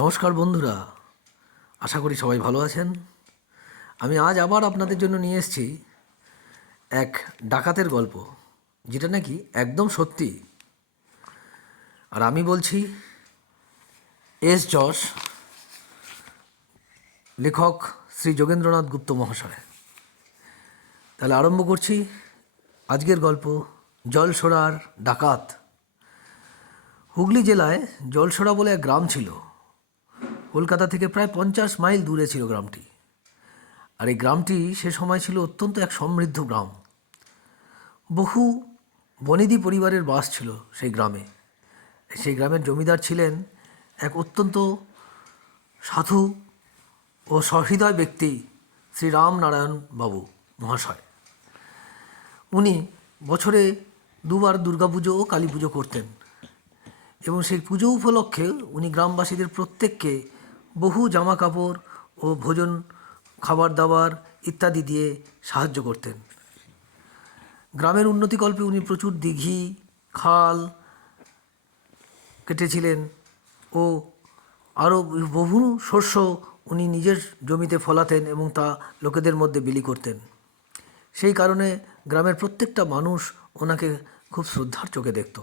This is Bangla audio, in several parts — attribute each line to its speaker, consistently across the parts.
Speaker 1: নমস্কার বন্ধুরা, আশা করি সবাই ভালো আছেন। আমি আজ আবার আপনাদের জন্য নিয়ে এসেছি এক ডাকাতের গল্প, যেটা নাকি একদম সত্যি। আর আমি বলছি, এস যশ লেখক শ্রী যোগেন্দ্রনাথ গুপ্ত মহাশয়। তাহলে আরম্ভ করছি আজকের গল্প জলসোড়ার ডাকাত। হুগলি জেলায় জলসোড়া বলে এক গ্রাম ছিল। কলকাতা থেকে প্রায় পঞ্চাশ মাইল দূরে ছিল গ্রামটি। আর এই গ্রামটি সে সময় ছিল অত্যন্ত এক সমৃদ্ধ গ্রাম। বহু বনেদি পরিবারের বাস ছিল সেই গ্রামে। সেই গ্রামের জমিদার ছিলেন এক অত্যন্ত সাধু ও সহৃদয় ব্যক্তি শ্রী রামনারায়ণ বাবু মহাশয়। উনি বছরে দুবার দুর্গাপুজো ও কালী পুজো করতেন এবং সেই পুজো উপলক্ষে উনি গ্রামবাসীদের প্রত্যেককে বহু জামা কাপড় ও ভোজন খাবার দাবার ইত্যাদি দিয়ে সাহায্য করতেন। গ্রামের উন্নতিকল্পে উনি প্রচুর দিঘি, খাল কেটেছিলেন ও আরও বহু শস্য উনি নিজের জমিতে ফলাতেন এবং তা লোকেদের মধ্যে বিলি করতেন। সেই কারণে গ্রামের প্রত্যেকটা মানুষ ওনাকে খুব শ্রদ্ধার চোখে দেখত।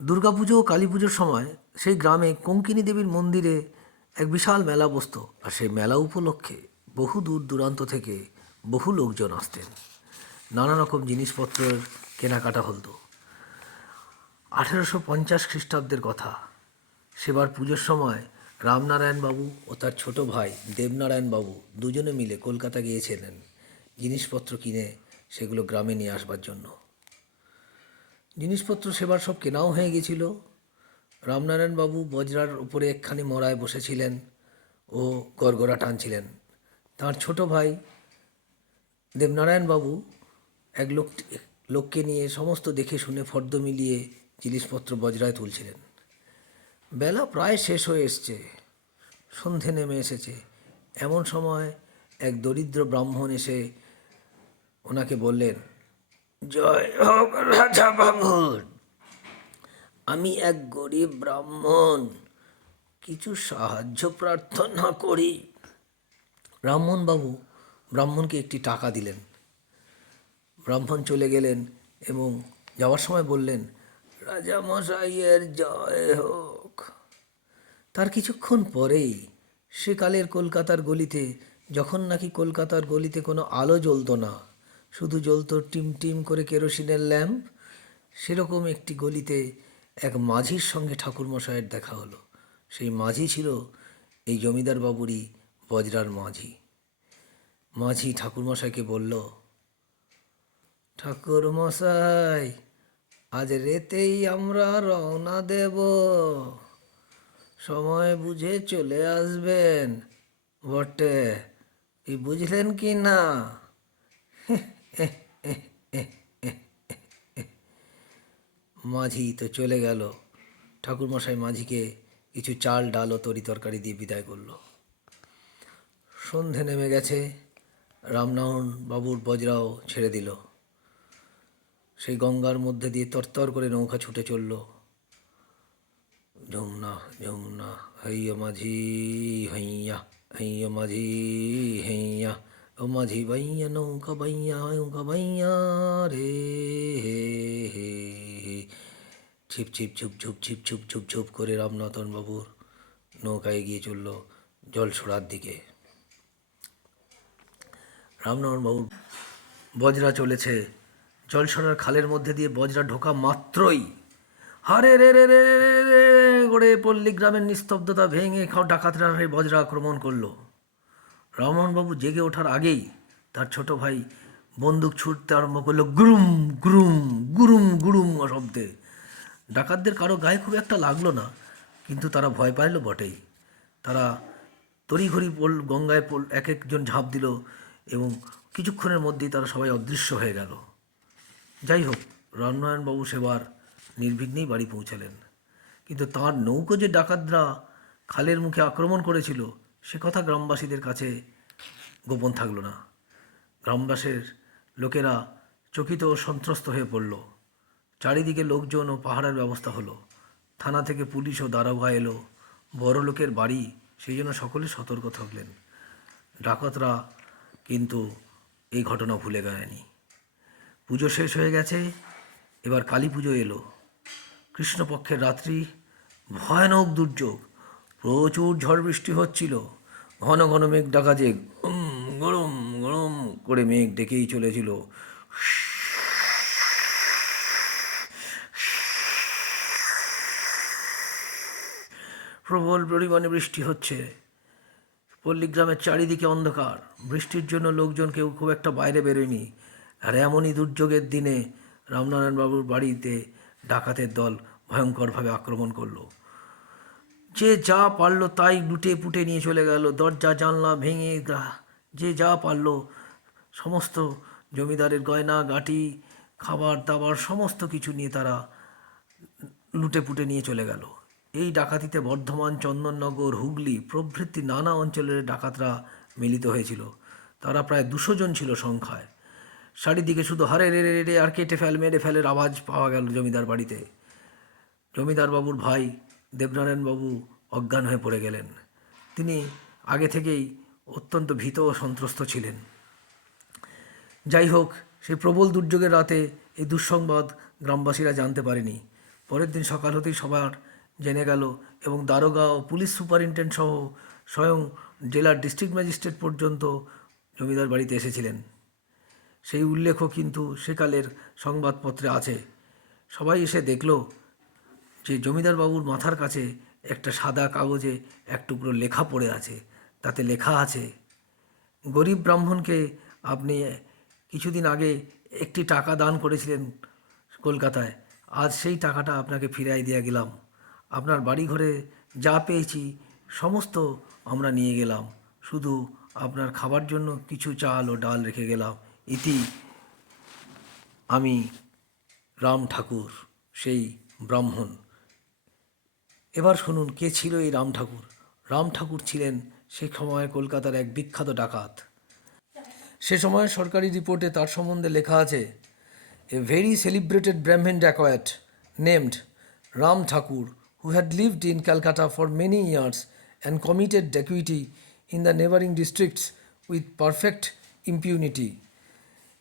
Speaker 1: দুর্গাপুজো ও কালী পুজোর সময় সেই গ্রামে কঙ্কিনী দেবীর মন্দিরে এক বিশাল মেলা বসত আর সেই মেলা উপলক্ষে বহু দূর দূরান্ত থেকে বহু লোকজন আসতেন। নানা রকম জিনিসপত্রের কেনাকাটা হতো। আঠেরোশো পঞ্চাশ খ্রিস্টাব্দের কথা। সেবার পুজোর সময় রামনারায়ণ বাবু ও তার ছোট ভাই দেবনারায়ণ বাবু দুজনে মিলে কলকাতা গিয়েছিলেন জিনিসপত্র কিনে সেগুলো গ্রামে নিয়ে আসবার জন্য। জিনিসপত্র সেবার সব কেনাও হয়ে গেছিল রামনারায়ণবাবু বজরার উপরে একখানি মরায় বসেছিলেন ও গড়গড়া টানছিলেন। তার ছোট ভাই দেবনারায়ণবাবু এক লোক, লোককে নিয়ে সমস্ত দেখে শুনে ফর্দ মিলিয়ে জিনিসপত্র বজরায় তুলছিলেন। বেলা প্রায় শেষ হয়ে এসছে, সন্ধে নেমে এসেছে। এমন সময় এক দরিদ্র ব্রাহ্মণ এসে ওনাকে বললেন, জয় হোক রাজা বাবুর আমি এক গরিব ব্রাহ্মণ, কিছু সাহায্য প্রার্থনা করি। ব্রাহ্মণ বাবু ব্রাহ্মণকে একটি টাকা দিলেন। ব্রাহ্মণ চলে গেলেন এবং যাওয়ার সময় বললেন রাজা মশাইয়ের জয় হোক। তার কিছুক্ষণ পরেই সেকালের কলকাতার গলিতে, যখন নাকি কলকাতার গলিতে কোনো আলো জ্বলতো না, শুধু জ্বলতো টিম টিম করে কেরোসিনের ল্যাম্প, সেরকম একটি গলিতে এক মাঝির সঙ্গে ঠাকুরমশাইয়ের দেখা হলো। সেই মাঝি ছিল এই জমিদার বাবুরই বজরার মাঝি। মাঝি ঠাকুরমশাইকে বলল, ঠাকুরমশাই, আজ রেতেই আমরা রওনা দেব। সময় বুঝে চলে আসবেন। বটে বুঝলেন কি না? মাঝি তো চলে গেল। ঠাকুরমশাই মাঝিকে কিছু চাল, ডাল ও তরি তরকারি দিয়ে বিদায় করল। সন্ধে নেমে গেছে। রামনারায়ণ বাবুর বজরাও ছেড়ে দিল। সেই গঙ্গার মধ্যে দিয়ে তরতর করে নৌকা ছুটে চলল। যমুনা যমুনা হৈয় মাঝি হৈয়া হৈয় মাঝি হৈয়া ও মাঝি, বাইয়া নৌকা বাইয়া নৌকা, বাইয়া রে, হে হে। ছিপ ছিপ, ছুপ ছুপ ছিপ, ছুপ ছুপ ছুপ করে রামনাথন বাবুর নৌকা এগিয়ে চলল জল ছোড়ার দিকে। রামনাথন বাবুর বজরা চলেছে। জলসরার খালের মধ্যে দিয়ে বজরা ঢোকা মাত্রই। হারে রে রে রে রে করে পল্লী গ্রামের নিস্তব্ধতা ভেঙে খাও ডাকাতরা সেই বজরা আক্রমণ করল। রমণবাবু জেগে ওঠার আগেই তার ছোট ভাই বন্দুক ছুটতে আরম্ভ করল, গুরুম গুরুম গুরুম গুরুম শব্দে ডাকাতদের কারও গায়ে খুব একটা লাগল না, কিন্তু তারা ভয় পাইল বটেই। তারা তড়িঘড়ি পল, গঙ্গায় পল, এক একজন ঝাঁপ দিল এবং কিছুক্ষণের মধ্যেই তারা সবাই অদৃশ্য হয়ে গেল। যাই হোক, রামনারায়ণবাবু সেবার নির্বিঘ্নেই বাড়ি পৌঁছালেন। কিন্তু তাঁর নৌকো যে ডাকাতরা খালের মুখে আক্রমণ করেছিল, সে কথা গ্রামবাসীদের কাছে গোপন থাকল না। গ্রামবাসের লোকেরা চকিত ও সন্ত্রস্ত হয়ে পড়ল। চারিদিকে লোকজন ও পাহাড়ের ব্যবস্থা হলো। থানা থেকে পুলিশ ও দারোগা এলো। বড় লোকের বাড়ি, সেই জন্য সকলে সতর্ক থাকলেন। ডাকাতরা কিন্তু এই ঘটনা ভুলে গেয়নি পুজো শেষ হয়ে গেছে, এবার কালী পুজো এলো। কৃষ্ণপক্ষের রাত্রি, ভয়ানক দুর্যোগ। প্রচুর ঝড় বৃষ্টি হচ্ছিল। ঘন ঘন মেঘ ডাকা যে গরম। গরম করে মেঘ ডেকেই চলেছিল। প্রবল পরিমাণে বৃষ্টি হচ্ছে। পল্লীগ্রামের চারিদিকে অন্ধকার। বৃষ্টির জন্য লোকজন কেউ খুব একটা বাইরে বেরোয়নি। আর এমনই দুর্যোগের দিনে রামনারায়ণবাবুর বাড়িতে ডাকাতের দল ভয়ঙ্করভাবে আক্রমণ করল। যে যা পারল তাই লুটে পুটে নিয়ে চলে গেল। দরজা, জানলা ভেঙে যে যা পারল, সমস্ত জমিদারের গয়না, গাটি, খাবার দাবার, সমস্ত কিছু নিয়ে তারা লুটে পুটে নিয়ে চলে গেল। এই ডাকাতিতে বর্ধমান, চন্দননগর, হুগলি প্রভৃতি নানা অঞ্চলের ডাকাতরা মিলিত হয়েছিল। তারা প্রায় দুশো জন ছিল সংখ্যায়। চারিদিকে শুধু হারে, রে রে আর কেটে ফেল, মেরে ফেলের আওয়াজ পাওয়া গেল জমিদার বাড়িতে। জমিদার বাবুর ভাই দেবনারায়ণ বাবু অজ্ঞান হয়ে পড়ে গেলেন। তিনি আগে থেকেই অত্যন্ত ভীত ও সন্ত্রস্ত ছিলেন। যাই হোক, সেই প্রবল দুর্যোগের রাতে এই দুঃসংবাদ গ্রামবাসীরা জানতে পারেনি। পরের দিন সকাল হতেই সবার জেনে গেল এবং দারোগা ও পুলিশ সুপারিনটেন্ডেন্ট সহ স্বয়ং জেলার ডিস্ট্রিক্ট ম্যাজিস্ট্রেট পর্যন্ত জমিদার বাড়িতে এসেছিলেন। সেই উল্লেখও কিন্তু সেকালের সংবাদপত্রে আছে। সবাই এসে দেখল যে জমিদার বাবুর মাথার কাছে একটা সাদা কাগজে এক টুকরো লেখা পড়ে আছে। তাতে লেখা আছে, গরিব ব্রাহ্মণকে আপনি কিছুদিন আগে একটি টাকা দান করেছিলেন কলকাতায়, আজ সেই টাকাটা আপনাকে ফিরাই দিয়ে গেলাম। আপনার বাড়ি ঘরে যা পেয়েছি সমস্ত আমরা নিয়ে গেলাম। শুধু আপনার খাবার জন্য কিছু চাল ও ডাল রেখে গেলাম। ইতি আমি রাম ঠাকুর, সেই ব্রাহ্মণ। এবার শুনুন, কে ছিল এই রাম ঠাকুর? রাম ঠাকুর ছিলেন সে সময় কলকাতার এক বিখ্যাত ডাকাত। সে সময় সরকারি রিপোর্টে তার সম্বন্ধে লেখা আছে a very celebrated Brahmin dacoit named Ram Thakur who had lived in Calcutta for many years and committed dacoity in the neighbouring districts with perfect impunity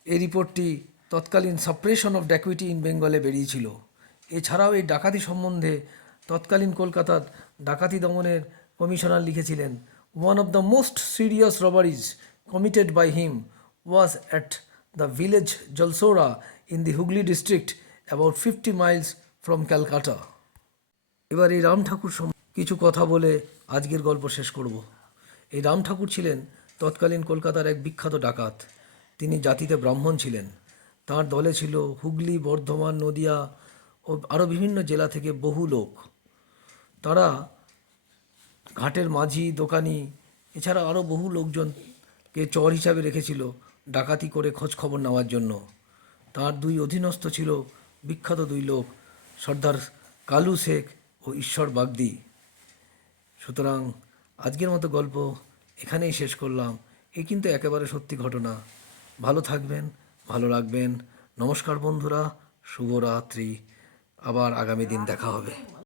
Speaker 1: এই রিপোর্টটি তৎকালীন সাপ্রেশন অফ ড্যাকুইটি ইন বেঙ্গলে বেরিয়েছিল। এছাড়াও এই ডাকাতি সম্বন্ধে তৎকালীন কলকাতার ডাকাতি দমনের কমিশনার লিখেছিলেন one of the most serious robberies committed by him was at the village Jalsora in the Hooghly district about fifty miles from Calcutta এবার এই রাম ঠাকুর কিছু কথা বলে আজকের গল্প শেষ করব। এই রাম ঠাকুর ছিলেন তৎকালীন কলকাতার এক বিখ্যাত ডাকাত। তিনি জাতিতে ব্রাহ্মণ ছিলেন। তার দলে ছিল হুগলি, বর্ধমান, নদিয়া ও আরও বিভিন্ন জেলা থেকে বহু লোক। তারা ঘাটের মাঝি, দোকানি, এছাড়া আরও বহু লোকজনকে চর হিসাবে রেখেছিল ডাকাতি করে খোঁজ খবর নেওয়ার জন্য। তার দুই অধীনস্থ ছিল বিখ্যাত দুই লোক, সর্দার কালু শেখ ও ঈশ্বর বাগদি। সুতরাং আজকের মতো গল্প এখানেই শেষ করলাম। এ কিন্তু একেবারে সত্যি ঘটনা। ভালো থাকবেন, ভালো রাখবেন। নমস্কার বন্ধুরা, শুভরাত্রি। আবার আগামী দিন দেখা হবে।